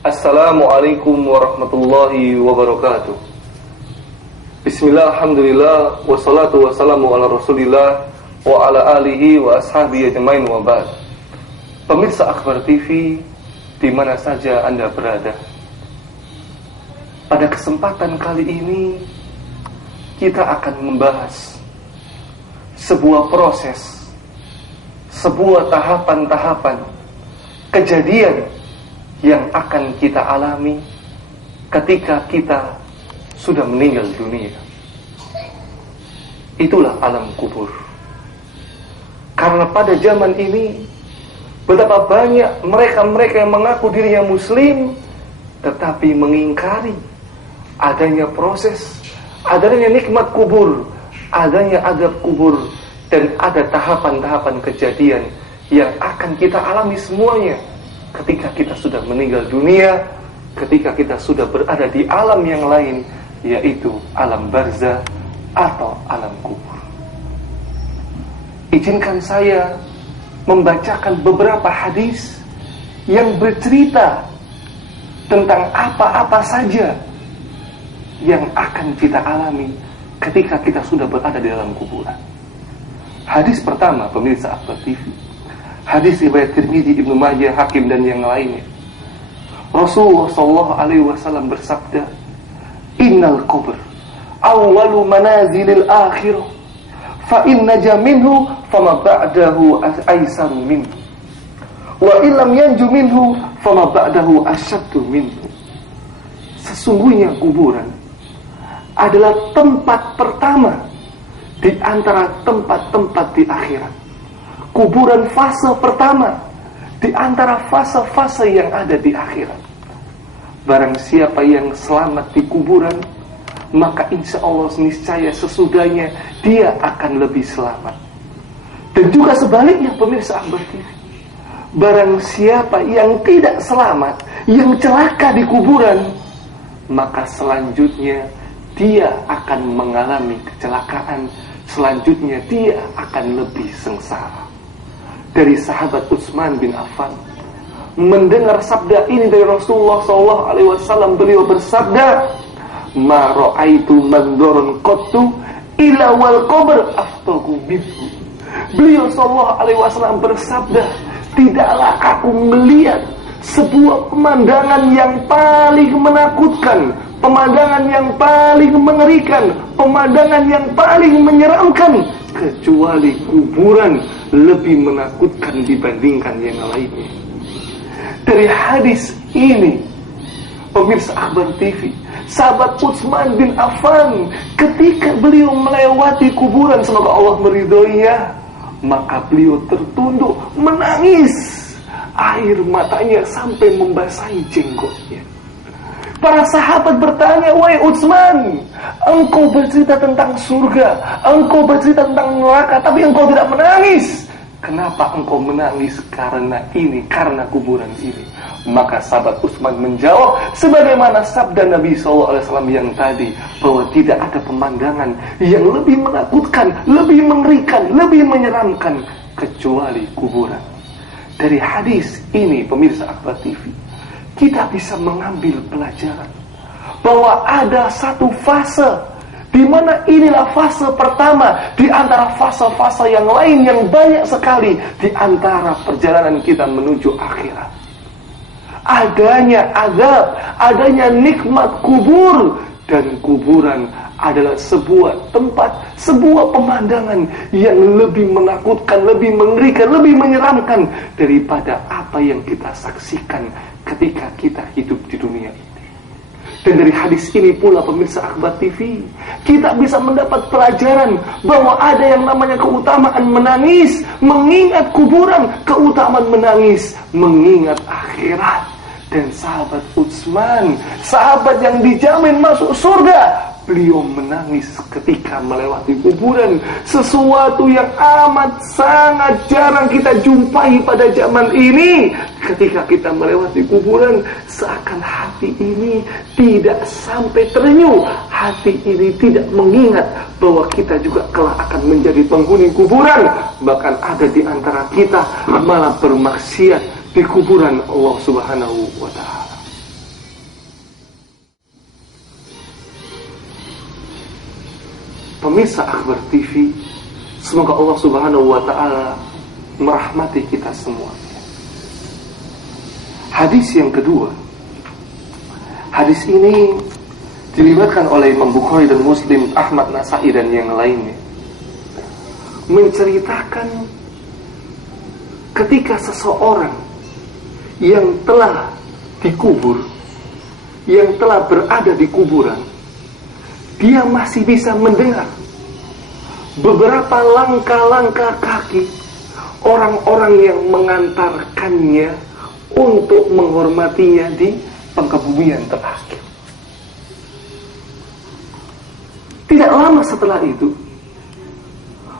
Assalamualaikum warahmatullahi wabarakatuh. Bismillah, alhamdulillah, wassalatu wassalamu ala rasulillah wa ala alihi wa ashabihi ajmain wa ba'd. Pemirsa Akhbar TV di mana saja Anda berada, pada kesempatan kali ini kita akan membahas sebuah proses, sebuah tahapan-tahapan kejadian yang akan kita alami ketika kita sudah meninggal dunia. Itulah alam kubur. Karena pada zaman ini betapa banyak mereka-mereka yang mengaku dirinya muslim tetapi mengingkari adanya proses, adanya nikmat kubur, adanya adab kubur, dan ada tahapan-tahapan kejadian yang akan kita alami semuanya ketika kita sudah meninggal dunia, ketika kita sudah berada di alam yang lain, yaitu alam barzah atau alam kubur. Izinkan saya membacakan beberapa hadis yang bercerita tentang apa-apa saja yang akan kita alami ketika kita sudah berada di dalam kuburan. Hadis pertama, pemirsa Akhbar TV, hadis riwayat Tirmidzi, Ibnu Majah, Hakim dan yang lainnya. Rasulullah SAW bersabda, "Innal qabr awwalu manazilil akhirah, fa inna jaminhu fama ba'dahu aisaru minhu, wa illam yanju minhu fama ba'dahu asyaddu minhu." Sesungguhnya kuburan adalah tempat pertama di antara tempat-tempat di akhirat. Kuburan fase pertama di antara fase-fase yang ada di akhirat. Barang siapa yang selamat di kuburan, maka insya Allah niscaya sesudahnya dia akan lebih selamat. Dan juga sebaliknya, pemirsa Akhbar TV, barang siapa yang tidak selamat, yang celaka di kuburan, maka selanjutnya dia akan mengalami kecelakaan, selanjutnya dia akan lebih sengsara. Dari sahabat Utsman bin Affan mendengar sabda ini dari Rasulullah SAW, beliau bersabda, "Ma ra'aitu mandorun qattu illa wal qabr aftahu minhu." Beliau SAW bersabda, "Tidaklah aku melihat sebuah pemandangan yang paling menakutkan, pemandangan yang paling mengerikan, pemandangan yang paling menyeramkan, kecuali kuburan lebih menakutkan dibandingkan yang lainnya." Dari hadis ini, pemirsa Akhbar TV, sahabat Utsman bin Affan ketika beliau melewati kuburan, semoga Allah meridhoinya, maka beliau tertunduk menangis, air matanya sampai membasahi jenggotnya. Para sahabat bertanya, "Wahai Utsman, engkau bercerita tentang surga, engkau bercerita tentang neraka, tapi engkau tidak menangis. Kenapa engkau menangis?" "Karena ini, karena kuburan ini." Maka sahabat Utsman menjawab sebagaimana sabda Nabi SAW yang tadi, bahwa tidak ada pemandangan yang lebih menakutkan, lebih mengerikan, lebih menyeramkan kecuali kuburan. Dari hadis ini, pemirsa Akhbar TV, kita bisa mengambil pelajaran bahwa ada satu fase di mana inilah fase pertama di antara fase-fase yang lain yang banyak sekali di antara perjalanan kita menuju akhirat. Adanya azab, adanya nikmat kubur, dan kuburan adalah sebuah tempat, sebuah pemandangan yang lebih menakutkan, lebih mengerikan, lebih menyeramkan daripada apa yang kita saksikan ketika kita hidup di dunia ini. Dan dari hadis ini pula, pemirsa Akhbar TV, kita bisa mendapat pelajaran bahwa ada yang namanya keutamaan menangis, mengingat kuburan, keutamaan menangis, mengingat akhirat. Dan sahabat Utsman, sahabat yang dijamin masuk surga, beliau menangis ketika melewati kuburan. Sesuatu yang amat sangat jarang kita jumpai pada zaman ini. Ketika kita melewati kuburan, seakan hati ini tidak sampai terenyuh, hati ini tidak mengingat bahwa kita juga kelak akan menjadi penghuni kuburan. Bahkan ada di antara kita malah bermaksiat di kuburan Allah Subhanahu wa ta'ala. Pemirsa Akbar TV, semoga Allah Subhanahu wa Ta'ala merahmati kita semua. Hadis yang kedua, hadis ini diriwayatkan oleh Imam Bukhari dan Muslim, Ahmad, Nasai dan yang lainnya, menceritakan ketika seseorang yang telah dikubur, yang telah berada di kuburan, dia masih bisa mendengar beberapa langkah-langkah kaki orang-orang yang mengantarkannya untuk menghormatinya di pengkebumian terakhir. Tidak lama setelah itu,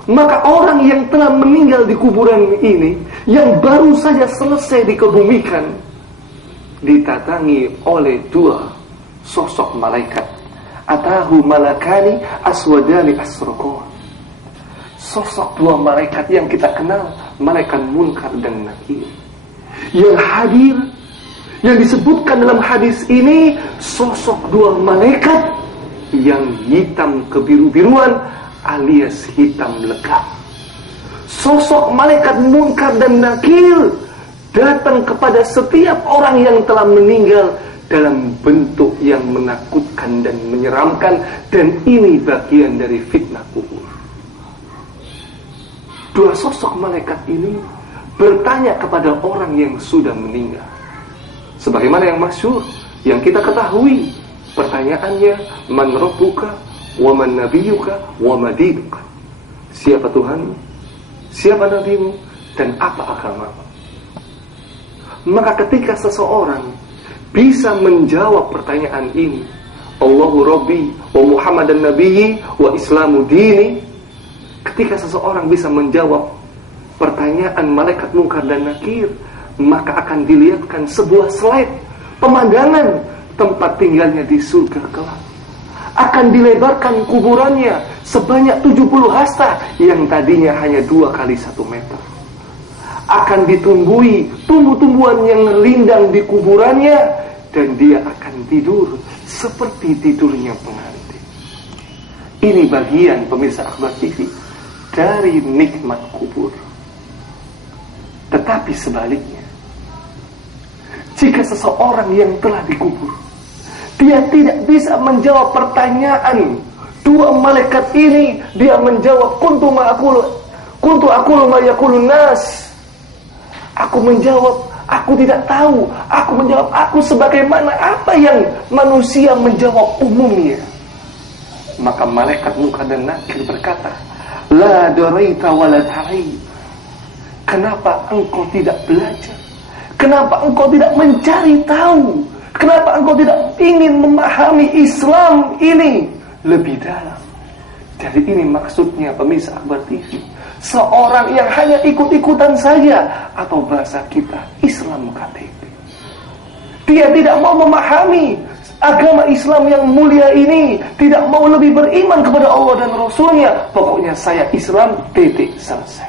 maka orang yang telah meninggal di kuburan ini, yang baru saja selesai dikebumikan, didatangi oleh dua sosok malaikat. Atahu malakani aswadani asraqan. Sosok dua malaikat yang kita kenal, malaikat Munkar dan Nakir. Yang hadir, yang disebutkan dalam hadis ini, sosok dua malaikat yang hitam kebiru-biruan alias hitam legam. Sosok malaikat Munkar dan Nakir datang kepada setiap orang yang telah meninggal dalam bentuk yang menakutkan dan menyeramkan, dan ini bagian dari fitnah kubur. Dua sosok malaikat ini bertanya kepada orang yang sudah meninggal, sebagaimana yang masyhur, yang kita ketahui. Pertanyaannya, man rabbuka wa man nabiyuka wa ma dinuka. Siapa Tuhanmu, siapa nabimu, dan apa agamamu? Maka ketika seseorang bisa menjawab pertanyaan ini, Allahu Rabbi wa Muhammadan Nabiyyi wa Islamu dini, ketika seseorang bisa menjawab pertanyaan malaikat Munkar dan Nakir, maka akan dilihatkan sebuah slide pemandangan tempat tinggalnya di surga kelak. Akan dilebarkan kuburannya sebanyak 70 hasta yang tadinya hanya 2 kali 1 meter. Akan ditumbuhi tumbuh-tumbuhan yang rindang di kuburannya, dan dia akan tidur seperti tidurnya pengantin. Ini bagian, pemirsa Akbar TV, dari nikmat kubur. Tetapi sebaliknya, jika seseorang yang telah dikubur, dia tidak bisa menjawab pertanyaan dua malaikat ini, dia menjawab kuntu aqulu ma yaqulun nas. Aku menjawab, aku tidak tahu. Aku menjawab, aku sebagaimana apa yang manusia menjawab umumnya. Maka malaikat Munkar dan Nakir berkata, la daraita wa la ta'id. Kenapa engkau tidak belajar? Kenapa engkau tidak mencari tahu? Kenapa engkau tidak ingin memahami Islam ini lebih dalam? Jadi ini maksudnya, pemirsa Akbar TV, seorang yang hanya ikut-ikutan saja, atau bahasa kita Islam KTP. Dia tidak mau memahami agama Islam yang mulia ini, tidak mau lebih beriman kepada Allah dan Rasulnya. Pokoknya saya Islam, titik, selesai.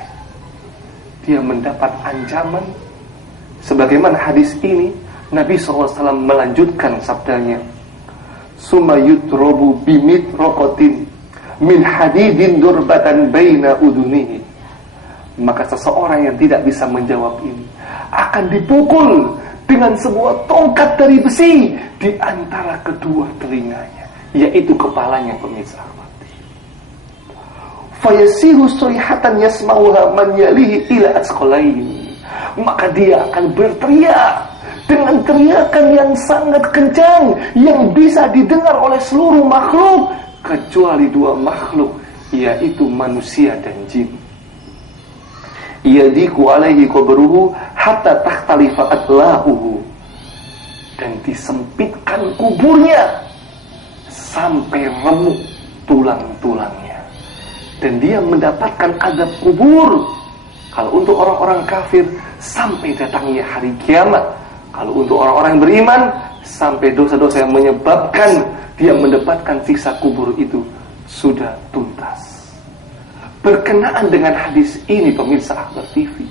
Dia mendapat ancaman. Sebagaimana hadis ini, Nabi SAW melanjutkan sabdanya, summa yutrobu bimit rokotin min hadidin durbatan baina udunihi. Maka seseorang yang tidak bisa menjawab ini akan dipukul dengan sebuah tongkat dari besi di antara kedua telinganya, yaitu kepalanya, pemirsa. Fayasiru surihatan yasma'uha man yalihi ila asqalaini. Maka dia akan berteriak dengan teriakan yang sangat kencang, yang bisa didengar oleh seluruh makhluk kecuali 2 makhluk, yaitu manusia dan jin. Yadiku alaihi qabruhu hatta takhtalifa adla'uhu. Dan disempitkan kuburnya sampai remuk tulang-tulangnya. Dan dia mendapatkan azab kubur. Kalau untuk orang-orang kafir, sampai datangnya hari kiamat. Kalau untuk orang-orang beriman, sampai dosa-dosa yang menyebabkan dia mendapatkan siksa kubur itu sudah tuntas. Berkenaan dengan hadis ini, pemirsa Akbar TV,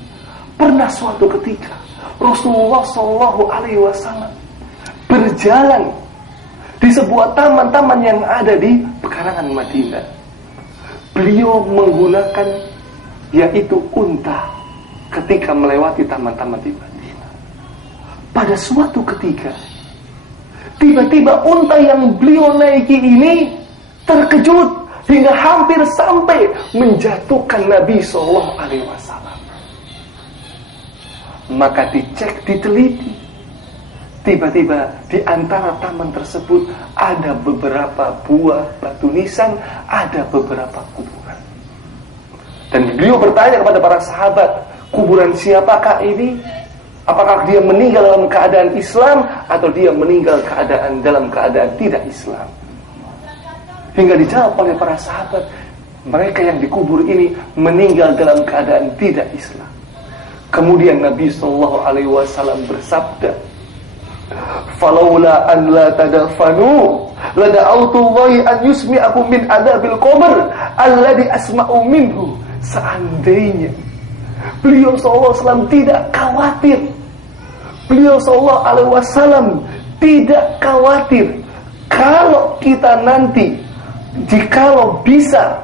pernah suatu ketika Rasulullah SAW berjalan di sebuah taman-taman yang ada di pekarangan Madinah. beliau menggunakan yaitu unta ketika melewati taman-taman di Madinah. Pada suatu ketika, tiba-tiba unta yang beliau naiki ini terkejut hingga hampir sampai menjatuhkan Nabi SAW. Maka dicek, diteliti. Tiba-tiba di antara taman tersebut ada beberapa buah batu nisan, ada beberapa kuburan. Dan beliau bertanya kepada para sahabat, kuburan siapakah ini? Apakah dia meninggal dalam keadaan Islam atau dia meninggal dalam keadaan tidak Islam? Hingga dijawab oleh para sahabat, mereka yang dikubur ini meninggal dalam keadaan tidak Islam. Kemudian Nabi SAW bersabda, "Falaula an la tadafanu la da'autullahi an yusmi'akum min adabil qabr alladhi asma'u minhu." Seandainya beliau SAW tidak khawatir, beliau SAW tidak khawatir kalau kita nanti jikalau bisa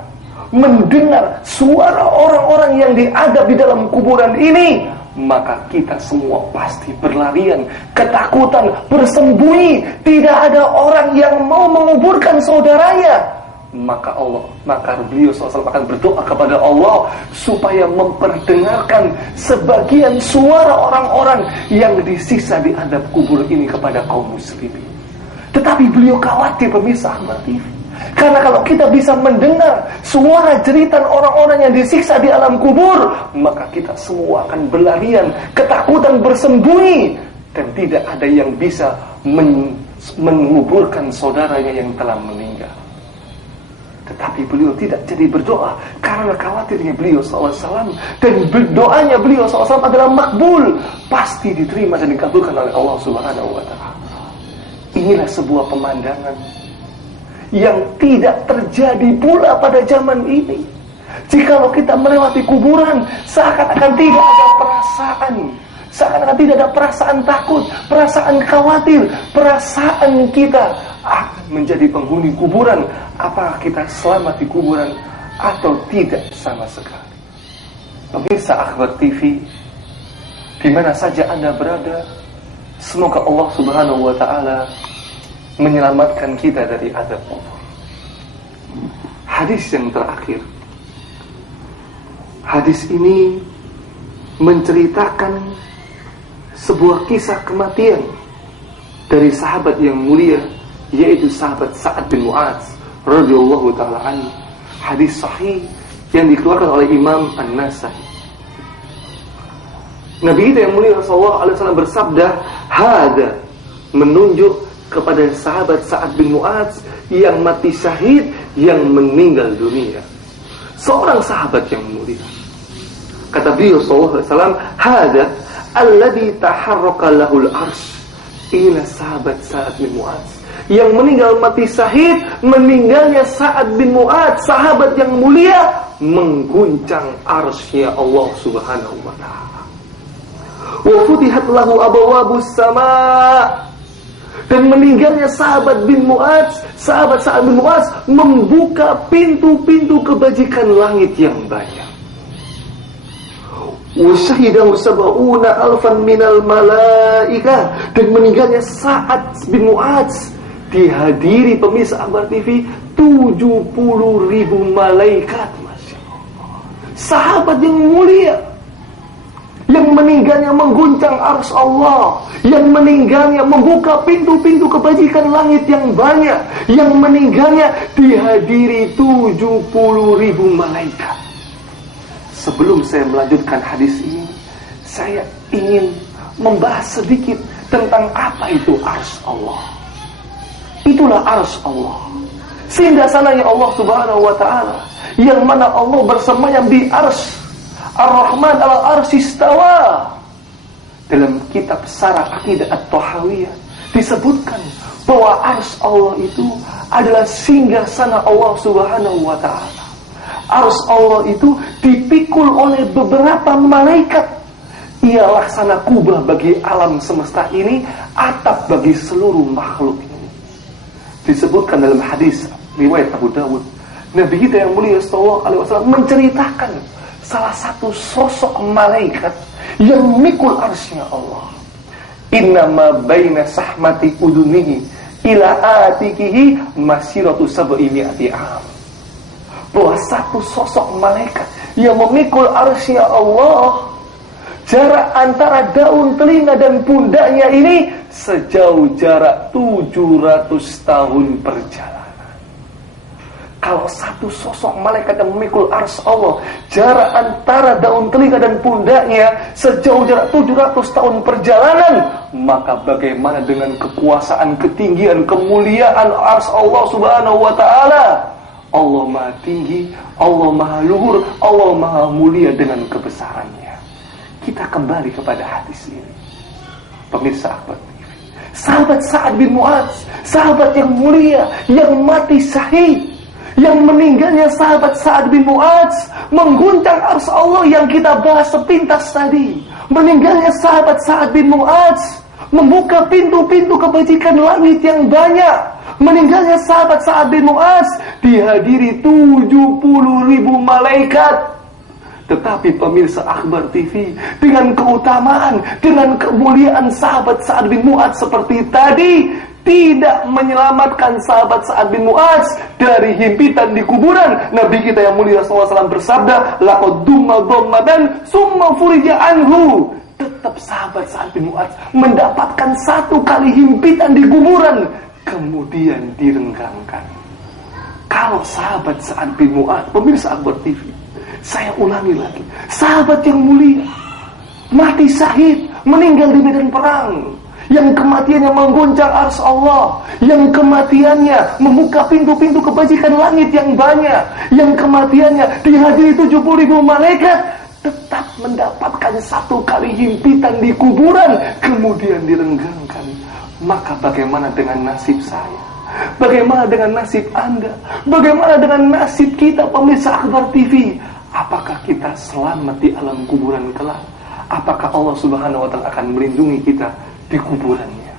mendengar suara orang-orang yang diadab di dalam kuburan ini, maka kita semua pasti berlarian, ketakutan, bersembunyi. Tidak ada orang yang mau menguburkan saudaranya. Maka beliau SAW akan berdoa kepada Allah supaya memperdengarkan sebagian suara orang-orang yang disiksa di adab kubur ini kepada kaum muslimin. Tetapi beliau khawatir, pemirsa Ahmad TV, karena kalau kita bisa mendengar suara jeritan orang-orang yang disiksa di alam kubur, maka kita semua akan berlarian, ketakutan, bersembunyi, dan tidak ada yang bisa menguburkan saudaranya yang telah meninggal. Tetapi beliau tidak jadi berdoa karena khawatirnya beliau SAW, dan doanya beliau SAW adalah makbul, pasti diterima dan dikabulkan oleh Allah Subhanahu wa Ta'ala. Inilah sebuah pemandangan yang tidak terjadi pula pada zaman ini. Jikalau kita melewati kuburan, seakan-akan tidak ada perasaan, seakan-akan tidak ada perasaan takut, perasaan khawatir, perasaan kita akan menjadi penghuni kuburan. Apakah kita selamat di kuburan atau tidak sama sekali? Pemirsa Akhbar TV, di mana saja Anda berada, semoga Allah Subhanahu wa Ta'ala menyelamatkan kita dari azab kubur. Hadis yang terakhir, hadis ini menceritakan sebuah kisah kematian dari sahabat yang mulia, yaitu sahabat Sa'ad bin Mu'adz radhiyallahu ta'ala anhu. Hadis sahih yang dikeluarkan oleh Imam An-Nasai. Nabi kita yang mulia sallallahu alaihi wasallam bersabda, "Hada," menunjuk kepada sahabat Sa'ad bin Mu'adz yang mati syahid, yang meninggal dunia. Seorang sahabat yang mulia. Kata beliau sallallahu alaihi wasallam, "Hada alladhi taharraka lahul arsh." Inilah sahabat Sa'ad bin Mu'adz yang meninggal mati syahid. Meninggalnya Sa'ad bin Mu'adz, sahabat yang mulia, mengguncang arsy Allah Subhanahu wa Ta'ala. Wa futihat lahu abwabus sama'. Dan meninggalnya sahabat bin Mu'adz, sahabat Sa'ad bin Mu'adz, membuka pintu-pintu kebajikan langit yang banyak. Wa syahidahu sab'una alfan minal malaikah. Dan meninggalnya Sa'ad bin Mu'adz dihadiri, pemirsa Akhbar TV, 70.000 malaikat. Masya Allah. Sahabat yang mulia, yang meninggalnya mengguncang arsy Allah, yang meninggalnya membuka pintu-pintu kebajikan langit yang banyak, yang meninggalnya dihadiri 70.000 malaikat. Sebelum saya melanjutkan hadis ini, saya ingin membahas sedikit tentang apa itu arsy Allah. Itulah arsy Allah, singgasananya Allah Subhanahu wa Ta'ala, yang mana Allah bersemayam di arsy. Ar-Rahman al-arsy istawa. Dalam kitab Syarah Aqidah At-Tahawiyah disebutkan bahwa arsy Allah itu adalah singgasana Allah Subhanahu wa Ta'ala. Arsy Allah itu dipikul oleh beberapa malaikat. Ia laksana kubah bagi alam semesta ini, atap bagi seluruh makhluk ini. Disebutkan dalam hadis riwayat Abu Dawud, Nabi kita yang mulia sallallahu alaihi wasallam menceritakan salah satu sosok malaikat yang memikul arsy Allah. Innama baina sahmati udunihi ila atikihi masiratu sab'imi'ati am. Bahwa satu sosok malaikat yang memikul arsy Allah, jarak antara daun telinga dan pundaknya ini sejauh jarak 700 tahun perjalanan. Kalau satu sosok malaikat yang memikul arsy Allah, jarak antara daun telinga dan pundaknya sejauh jarak 700 tahun perjalanan, maka bagaimana dengan kekuasaan, ketinggian, kemuliaan arsy Allah Subhanahu wa taala? Allah Maha Tinggi, Allah Maha Luhur, Allah Maha Mulia dengan kebesarannya. Kita kembali kepada hadis ini. Pemirsa Akbar TV, sahabat Sa'ad bin Mu'adz, sahabat yang mulia, yang mati syahid, yang meninggalnya sahabat Sa'ad bin Mu'adz mengguncang arsy Allah yang kita bahas sepintas tadi. Meninggalnya sahabat Sa'ad bin Mu'adz membuka pintu-pintu kebajikan langit yang banyak. Meninggalnya sahabat Sa'ad bin Mu'adz dihadiri 70.000 malaikat. Tetapi pemirsa Akbar TV, dengan keutamaan, dengan kemuliaan sahabat Sa'ad bin Mu'adz seperti tadi, tidak menyelamatkan sahabat Sa'ad bin Mu'adz dari himpitan di kuburan. Nabi kita yang mulia SAW bersabda, laqad dumma dhammatan summa furija anhu. Tetap sahabat Sa'ad bin Mu'adz mendapatkan satu kali himpitan di kuburan, kemudian direnggangkan. Kalau sahabat Sa'ad bin Mu'adz, pemirsa Akbar TV, saya ulangi lagi, sahabat yang mulia, mati syahid, meninggal di medan perang, yang kematiannya mengguncang arsy Allah, yang kematiannya membuka pintu-pintu kebajikan langit yang banyak, yang kematiannya dihadiri 70.000 malaikat, tetap mendapatkan satu kali himpitan di kuburan, kemudian direnggangkan. Maka bagaimana dengan nasib saya? Bagaimana dengan nasib Anda? Bagaimana dengan nasib kita, pemirsa Akbar TV? Apakah kita selamat di alam kuburan kelak? Apakah Allah Subhanahu wa taala akan melindungi kita di kuburannya?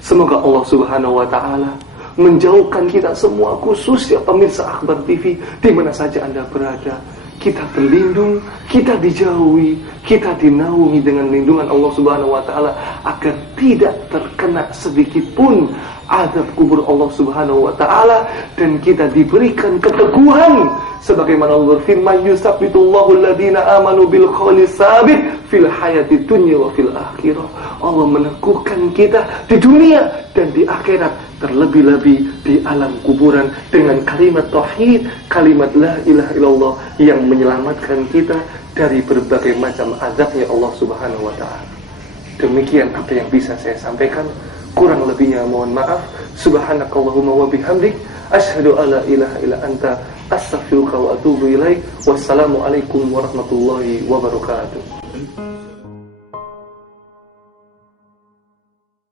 Semoga Allah Subhanahu wa taala menjauhkan kita semua, khususnya pemirsa Akbar TV, di mana saja Anda berada. Kita terlindung, kita dijauhi, kita dinaungi dengan lindungan Allah Subhanahu wa taala agar tidak terkena sedikit pun azab kubur Allah Subhanahu wa taala, dan kita diberikan keteguhan sebagaimana Allah berfirman, yusabbitullahu alladziina aamanu bil qawli tsabit fil hayati dunya wa fil akhirah. Allah meneguhkan kita di dunia dan di akhirat, terlebih-lebih di alam kuburan dengan kalimat tauhid, kalimat la ilaha illallah yang menyelamatkan kita dari berbagai macam azabnya Allah Subhanahu wa taala. Demikian apa yang bisa saya sampaikan, kurang lebihnya mohon maaf. Subhanakallahumma wa bihamdik, asyhadu alla ilaha illa anta, astaghfiruka wa atubu ilaik. Wassalamualaikum warahmatullahi wabarakatuh.